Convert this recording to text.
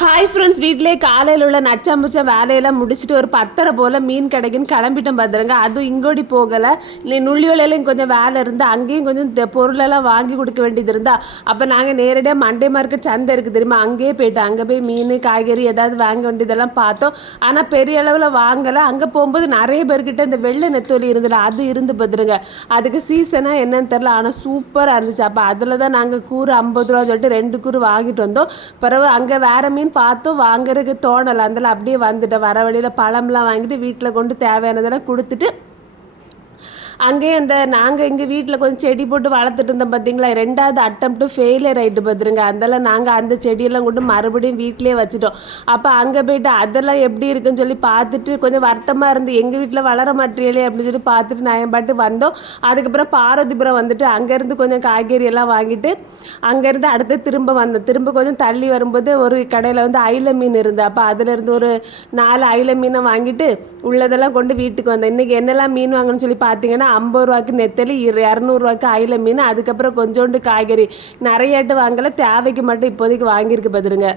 Hi friends வீட்டிலே காலையில் உள்ள நச்சம்புச்சம் வேலையெல்லாம் முடிச்சுட்டு ஒரு பத்தரை போல் மீன் கிடைக்குன்னு கிளம்பிட்டோம் பார்த்துருங்க அதுவும் இங்கோடி போகலை. இல்லை நுள்ளியோலையிலையும் கொஞ்சம் வேலை இருந்து அங்கேயும் கொஞ்சம் பொருளெல்லாம் வாங்கி கொடுக்க வேண்டியது இருந்தா. அப்போ நாங்கள் நேரடியாக மண்டே மார்க்கெட் சந்தை இருக்குது தெரியுமா? அங்கேயே போயிட்டு அங்கே போய் மீன் காய்கறி ஏதாவது வாங்க வேண்டியதெல்லாம் பார்த்தோம். ஆனால் பெரிய அளவில் வாங்கலை. அங்கே போகும்போது நிறைய பேர்கிட்ட இந்த வெள்ளை நெத்தோலி இருந்ததில்ல அது இருந்து பார்த்துருங்க அதுக்கு சீசனாக என்னன்னு தெரில ஆனால் சூப்பராக இருந்துச்சு. அப்போ அதில் தான் நாங்கள் கூறு ஐம்பது ரூபா சொல்லிட்டு ரெண்டு கூறு வாங்கிட்டு வந்தோம். பிறகு அங்கே வேறு மீன் பார்த்தும் வாங்குறதுக்கு தோணலை. அதில் அப்படியே வந்துட்டேன். வர வழியில் பழம்லாம் வாங்கிட்டு வீட்டில் கொண்டு தேவையானதெல்லாம் கொடுத்துட்டு அங்கேயே அந்த நாங்கள் எங்கள் வீட்டில் கொஞ்சம் செடி போட்டு வளர்த்துட்டு இருந்தோம் பார்த்தீங்களா ரெண்டாவது அட்டம்ப்ட்டு ஃபெயிலியர் ஆகிட்டு பார்த்துருங்க அதெல்லாம் நாங்கள் அந்த செடியெல்லாம் கொண்டு மறுபடியும் வீட்டிலே வச்சுட்டோம். அப்போ அங்கே போயிட்டு அதெல்லாம் எப்படி இருக்குன்னு சொல்லி பார்த்துட்டு கொஞ்சம் வருத்தமாக இருந்து எங்கள் வீட்டில் வளர மாட்டேறியலே அப்படின்னு சொல்லி பார்த்துட்டு நான் என் பாட்டு வந்தோம். அதுக்கப்புறம் பாரதிபுரம் வந்துட்டு அங்கேருந்து கொஞ்சம் காய்கறி எல்லாம் வாங்கிட்டு அங்கேருந்து அடுத்து திரும்ப வந்தோம். திரும்ப கொஞ்சம் தள்ளி வரும்போது ஒரு கடையில் வந்து ஐல மீன் இருந்தது. அப்போ அதுலேருந்து ஒரு நாலு ஐல மீனை வாங்கிட்டு உள்ளதெல்லாம் கொண்டு வீட்டுக்கு வந்தேன் இன்றைக்கி என்னெல்லாம் மீன் வாங்கணும்னு சொல்லி பார்த்தீங்கன்னா ஐம்பது ரூபாய்க்கு நெத்தலி இரநூறுவாய்க்கு அயில மீன் அதுக்கப்புறம் கொஞ்சோண்டு காய்கறி. நிறையாட்டு வாங்கலை தேவைக்கு மட்டும் இப்போதைக்கு வாங்கியிருக்கு பார்த்துருங்க